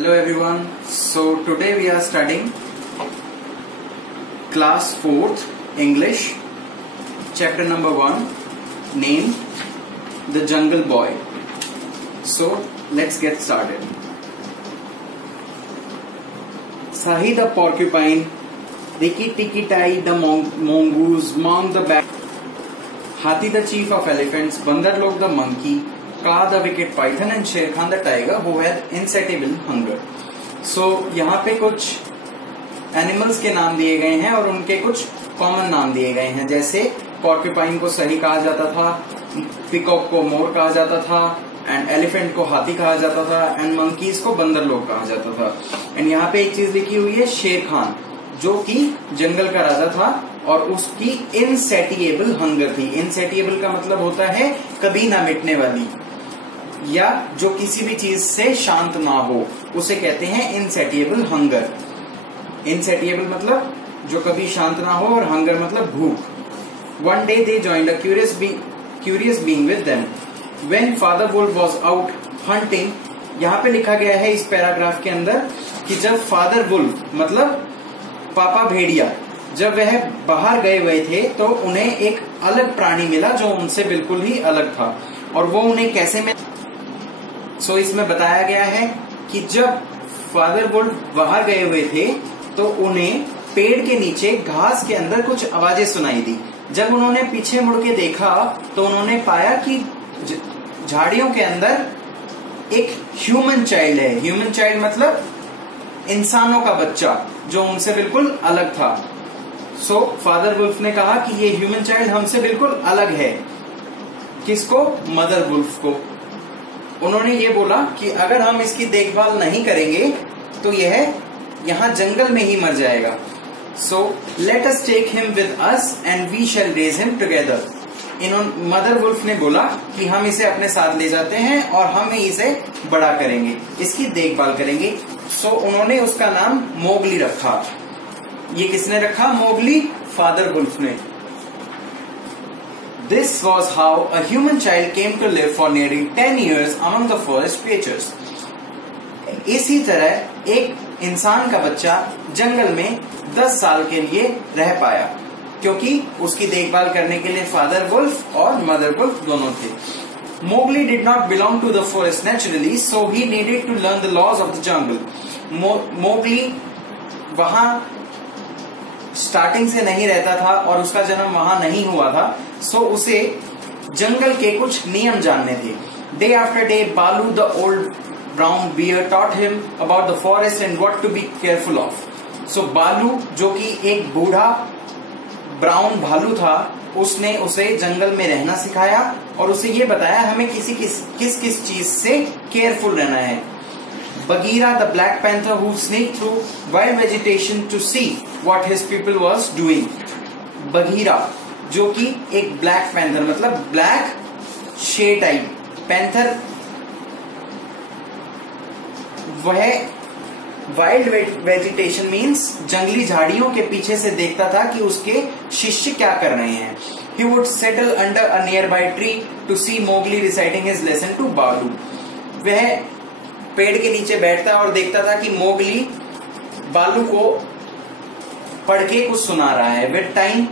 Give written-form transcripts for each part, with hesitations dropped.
Hello everyone. So today we are studying class 4th English, chapter number 1, named The Jungle Boy. So let's get started. Sahi the porcupine, Rikki Tikki Tai the mongoose, Mong the bat, Hathi the chief of elephants, Bandar Log the monkey, Kaa the wicked python and Sher Khan the tiger who had insatiable hunger. So यहाँ पे कुछ animals के नाम दिए गए हैं और उनके कुछ कॉमन नाम दिए गए हैं, जैसे पॉर्क्यूपाइन को सही कहा जाता था, पिकॉक को मोर कहा जाता था, एंड एलिफेंट को हाथी कहा जाता था, एंड मंकीज को बंदर लोग कहा जाता था. एंड यहाँ पे एक चीज लिखी हुई है, शेर खान, जो कि जंगल का राजा था और उसकी इनसेटिएबल हंगर थी. इनसेटिएबल का मतलब होता है कभी ना मिटने वाली, या जो किसी भी चीज से शांत ना हो, उसे कहते हैं इनसेटिएबल हंगर. इनसेटिएबल मतलब जो कभी शांत ना हो, और हंगर मतलब भूख. One day they joined a curious being with them when father wolf was out hunting. यहाँ पे लिखा गया है इस पैराग्राफ के अंदर कि जब फादर वुल्फ मतलब पापा भेड़िया, जब वह बाहर गए हुए थे तो उन्हें एक अलग प्राणी मिला जो उनसे बिल्कुल ही अलग था. और वो उन्हें कैसे मिला? सो इसमें बताया गया है कि जब फादर वुल्फ बाहर गए हुए थे तो उन्हें पेड़ के नीचे घास के अंदर कुछ आवाजें सुनाई दी. जब उन्होंने पीछे मुड़ के देखा तो उन्होंने पाया कि झाड़ियों के अंदर एक ह्यूमन चाइल्ड है. ह्यूमन चाइल्ड मतलब इंसानों का बच्चा जो उनसे बिल्कुल अलग था. सो फादर वुल्फ ने कहा कि ये ह्यूमन चाइल्ड हमसे बिल्कुल अलग है. किसको? मदर वुल्फ को. उन्होंने ये बोला कि अगर हम इसकी देखभाल नहीं करेंगे तो यह यहाँ जंगल में ही मर जाएगा. So let us take him with us and we shall raise him together. Mother wolf ने बोला कि हम इसे अपने साथ ले जाते हैं और हम ही इसे बड़ा करेंगे, इसकी देखभाल करेंगे. सो उन्होंने उसका नाम मोगली रखा. ये किसने रखा? मोगली, फादर वुल्फ ने. This was how a human child came to live for nearly 10 years among the forest creatures. इसी तरह एक इंसान का बच्चा जंगल में 10 साल के लिए रह पाया, क्योंकि उसकी देखभाल करने के लिए फादर वुल्फ और मदर वुल्फ दोनों थे. Mowgli did not belong to the forest naturally, so he needed to learn the laws of the jungle. Mowgli वहां स्टार्टिंग से नहीं रहता था और उसका जन्म वहां नहीं हुआ था, सो उसे जंगल के कुछ नियम जानने थे. Day after day Baloo the old brown bear taught him about the forest and what to be careful of. So Baloo, जो कि एक बूढ़ा ब्राउन भालू था, उसने उसे जंगल में रहना सिखाया और उसे ये बताया हमें किस चीज से केयरफुल रहना है. Bagheera, the black panther who sneaked through wild vegetation to see what his people was doing. Bagheera, जो कि एक ब्लैक पैंथर मतलब ब्लैक शे टाइप पैंथर, वह वाइल्ड वेजिटेशन मीन्स जंगली झाड़ियों के पीछे से देखता था कि उसके शिष्य क्या कर रहे हैं. He would settle under a nearby tree to see Mowgli reciting his lesson to Balu. वह पेड़ के नीचे बैठता और देखता था कि मोगली बालू को पढ़ के कुछ सुना रहा है. With time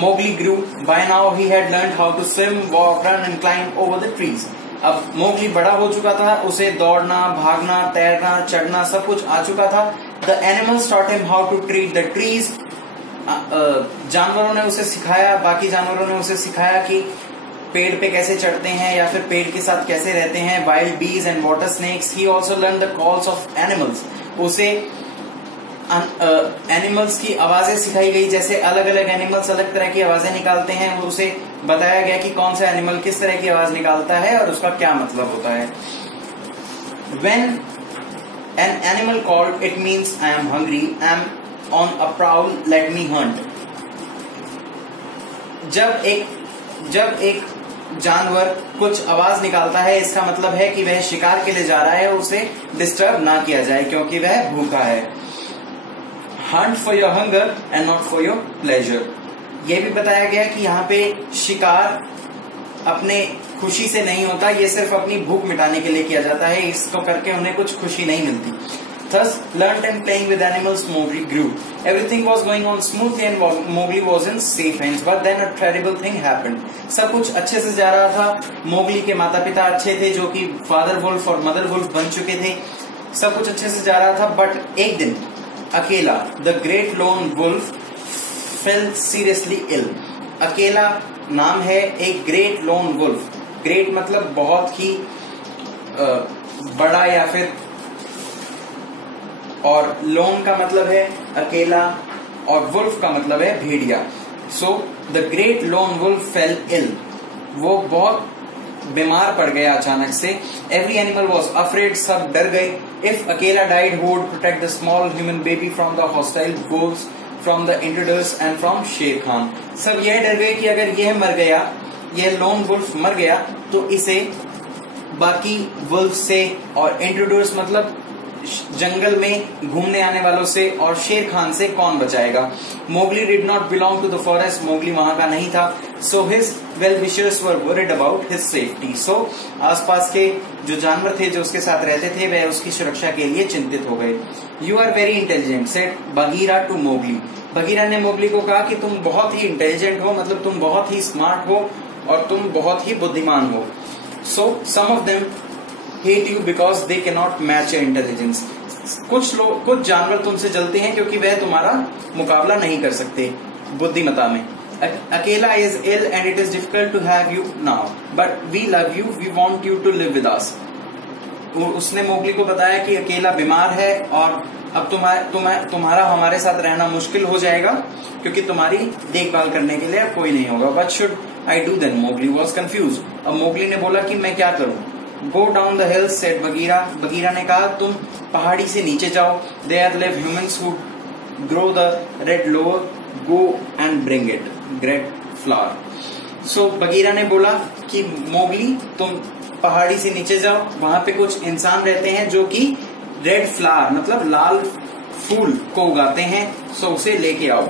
Mowgli grew. By now he had learned how to swim, walk, run and climb over the trees. अब मोगली बड़ा हो चुका था, उसे दौड़ना, भागना, तैरना, चढ़ना सब कुछ आ चुका था. The animals taught him how to treat the trees. जानवरों ने उसे सिखाया, बाकी जानवरों ने उसे सिखाया कि पेड़ पे कैसे चढ़ते हैं या फिर पेड़ के साथ कैसे रहते हैं. Wild bees and water snakes. He also learn the calls of animals. उसे एनिमल्स की आवाजें सिखाई गई, जैसे अलग अलग एनिमल्स अलग तरह की आवाजें निकालते हैं. वो उसे बताया गया कि कौन सा एनिमल किस तरह की आवाज निकालता है और उसका क्या मतलब होता है. When an animal called, it means I am hungry, I am on a prowl, let me hunt. जब एक जानवर कुछ आवाज निकालता है, इसका मतलब है कि वह शिकार के लिए जा रहा है, उसे डिस्टर्ब ना किया जाए क्योंकि वह भूखा है. Hunt for your hunger and not for your pleasure. यह भी बताया गया कि यहाँ पे शिकार अपने खुशी से नहीं होता, ये सिर्फ अपनी भूख मिटाने के लिए किया जाता है, इसको करके उन्हें कुछ खुशी नहीं मिलती। Thus, learned and playing with animals, Mowgli grew. Everything was going on smoothly and Mowgli was in safe hands. But then a terrible thing happened. सब कुछ अच्छे से जा रहा था, मोगली के माता पिता अच्छे थे जो कि फादर वुल्फ और मदर वुल्फ बन चुके थे, सब कुछ अच्छे से जा रहा था। बट एक दिन Akela, the great lone wolf fell seriously ill. Akela नाम है एक ग्रेट लोन वुल्फ। ग्रेट मतलब बहुत ही बड़ा या फिर, और लोन का मतलब है अकेला और वुल्फ का मतलब है भेड़िया। So the great lone wolf fell ill, वो बहुत बीमार पड़ गया अचानक से। एवरी एनिमल वॉज अफ्रेड, सब डर गए। इफ अकेला died who would protect the small human baby from the hostile Wolves, from the intruders and from शेर खान। सब यह डर गए कि अगर यह मर गया, यह लोन वुल्फ मर गया, तो इसे बाकी वुल्फ से और इंट्रूडर्स मतलब जंगल में घूमने आने वालों से और शेर खान से कौन बचाएगा। Mowgli did not belong to the forest, Mowgli वहां का नहीं था। So his well wishers were worried about his safety. So आसपास के जो जानवर थे जो उसके साथ रहते थे वह उसकी सुरक्षा के लिए चिंतित हो गए। You are very intelligent said Bagheera to Mowgli. Bagheera ने मोगली को कहा कि तुम बहुत ही इंटेलिजेंट हो, मतलब तुम बहुत ही स्मार्ट हो और तुम बहुत ही बुद्धिमान हो। So some of them hate you because they cannot match your intelligence. कुछ जानवर तुमसे जलते हैं क्योंकि वह तुम्हारा मुकाबला नहीं कर सकते बुद्धिमत्ता में। अकेला is ill and it is difficult to have you now, but we love you, we want you to live with us. उसने मोगली को बताया कि अकेला बीमार है और अब तुम्हारा हमारे साथ रहना मुश्किल हो जाएगा क्योंकि तुम्हारी देखभाल करने के लिए कोई नहीं होगा। What should I do then? Mowgli was confused. अब मोगली ने बोला कि मैं क्या करूं। Go down the hills, said Bagheera. Bagheera ने कहा तुम पहाड़ी से नीचे जाओ। There live humans who grow the red lower, go and bring it, red flower. So Bagheera ने बोला कि मोगली तुम पहाड़ी से नीचे जाओ, वहां पे कुछ इंसान रहते हैं जो कि रेड फ्लावर मतलब लाल फूल को उगाते हैं, सो उसे लेके आओ।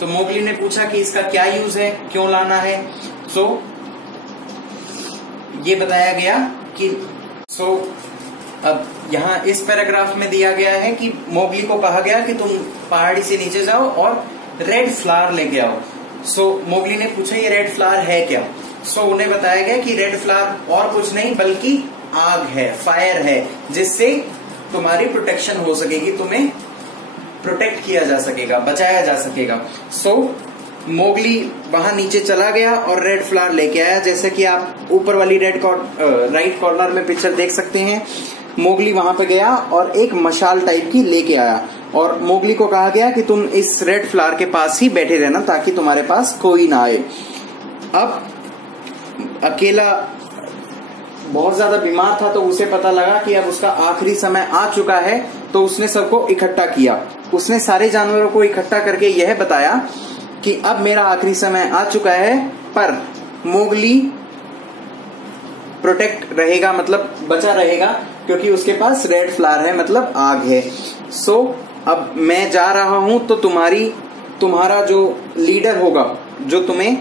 तो मोगली ने पूछा कि इसका क्या यूज है, क्यों लाना है। सो ये बताया गया कि अब यहाँ इस पैराग्राफ में दिया गया है कि मोगली को कहा गया कि तुम पहाड़ी से नीचे जाओ और रेड फ्लावर लेके आओ। सो मोगली ने पूछा ये रेड फ्लावर है क्या। सो उन्हें बताया गया कि रेड फ्लावर और कुछ नहीं बल्कि आग है, फायर है, जिससे तुम्हारी प्रोटेक्शन हो सकेगी, तुम्हें प्रोटेक्ट किया जा सकेगा, बचाया जा सकेगा। सो मोगली वहां नीचे चला गया और रेड फ्लावर लेके आया। जैसे कि आप ऊपर वाली राइट कॉर्नर में पिक्चर देख सकते हैं, मोगली वहां पे गया और एक मशाल टाइप की लेके आया और मोगली को कहा गया कि तुम इस रेड फ्लावर के पास ही बैठे रहना ताकि तुम्हारे पास कोई ना आए। अब अकेला बहुत ज्यादा बीमार था तो उसे पता लगा कि अब उसका आखिरी समय आ चुका है, तो उसने सबको इकट्ठा किया। उसने सारे जानवरों को इकट्ठा करके यह बताया कि अब मेरा आखिरी समय आ चुका है, पर मोगली प्रोटेक्ट रहेगा मतलब बचा रहेगा क्योंकि उसके पास रेड फ्लावर है मतलब आग है। सो अब मैं जा रहा हूं तो तुम्हारा जो लीडर होगा, जो तुम्हें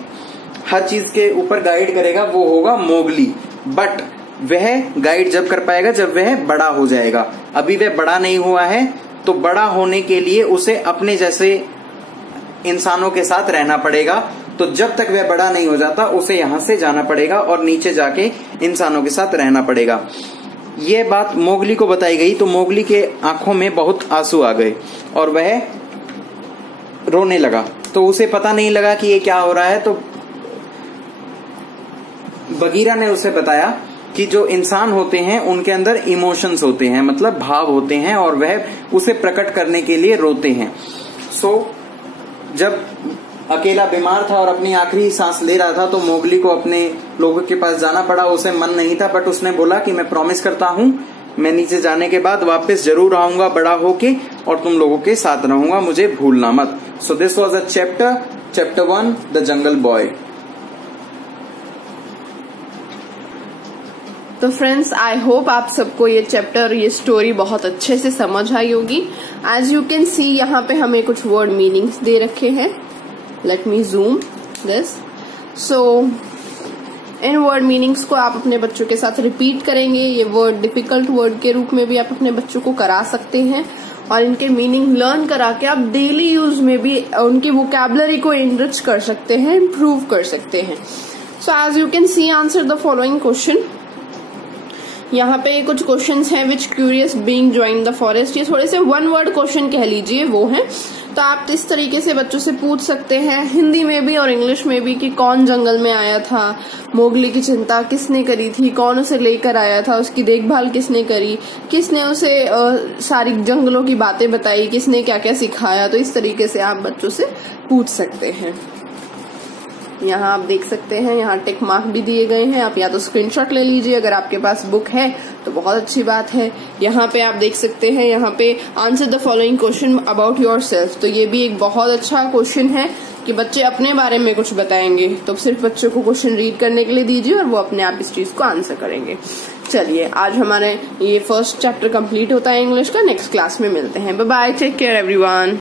हर चीज के ऊपर गाइड करेगा, वो होगा मोगली। बट वह गाइड जब कर पाएगा जब वह बड़ा हो जाएगा। अभी वह बड़ा नहीं हुआ है, तो बड़ा होने के लिए उसे अपने जैसे इंसानों के साथ रहना पड़ेगा। तो जब तक वह बड़ा नहीं हो जाता उसे यहां से जाना पड़ेगा और नीचे जाके इंसानों के साथ रहना पड़ेगा। यह बात मोगली को बताई गई तो मोगली के आंखों में बहुत आंसू आ गए और वह रोने लगा। तो उसे पता नहीं लगा कि ये क्या हो रहा है। तो बगीरा ने उसे बताया कि जो इंसान होते हैं उनके अंदर इमोशंस होते हैं, मतलब भाव होते हैं, और वह उसे प्रकट करने के लिए रोते हैं। सो जब अकेला बीमार था और अपनी आखिरी सांस ले रहा था तो मोगली को अपने लोगों के पास जाना पड़ा। उसे मन नहीं था, बट उसने बोला कि मैं प्रॉमिस करता हूं मैं नीचे जाने के बाद वापस जरूर आऊंगा बड़ा होके और तुम लोगों के साथ रहूंगा, मुझे भूलना मत। So this was a chapter 1 the jungle boy. तो फ्रेंड्स, आई होप आप सबको ये चैप्टर, ये स्टोरी बहुत अच्छे से समझ आई होगी। एज यू कैन सी यहाँ पे हमें कुछ वर्ड मीनिंग्स दे रखे हैं। Let me zoom this. So in word meanings को आप अपने बच्चों के साथ रिपीट करेंगे। ये वर्ड डिफिकल्ट वर्ड के रूप में भी आप अपने बच्चों को करा सकते हैं और इनके मीनिंग लर्न करा के आप डेली यूज में भी उनकी वोकैबुलरी को एनरिच कर सकते हैं, इम्प्रूव कर सकते हैं। So as you can see answer the following question. यहाँ पे कुछ क्वेश्चंस हैं which curious being join the forest, ये थोड़े से वन वर्ड क्वेश्चन कह लीजिए वो हैं। तो आप इस तरीके से बच्चों से पूछ सकते हैं हिंदी में भी और इंग्लिश में भी कि कौन जंगल में आया था, मोगली की चिंता किसने करी थी, कौन उसे लेकर आया था, उसकी देखभाल किसने करी, किसने उसे सारी जंगलों की बातें बताई, किसने क्या क्या सिखाया। तो इस तरीके से आप बच्चों से पूछ सकते हैं। यहाँ आप देख सकते हैं, यहाँ टिक मार्क भी दिए गए हैं। आप या तो स्क्रीनशॉट ले लीजिए, अगर आपके पास बुक है तो बहुत अच्छी बात है। यहाँ पे आप देख सकते हैं, यहाँ पे answer the following question about yourself. तो ये भी एक बहुत अच्छा क्वेश्चन है कि बच्चे अपने बारे में कुछ बताएंगे। तो सिर्फ बच्चों को क्वेश्चन रीड करने के लिए दीजिए और वो अपने आप इस चीज को आंसर करेंगे। चलिए, आज हमारे ये फर्स्ट चैप्टर कंप्लीट होता है इंग्लिश का। नेक्स्ट क्लास में मिलते हैं। Bye bye, take care everyone.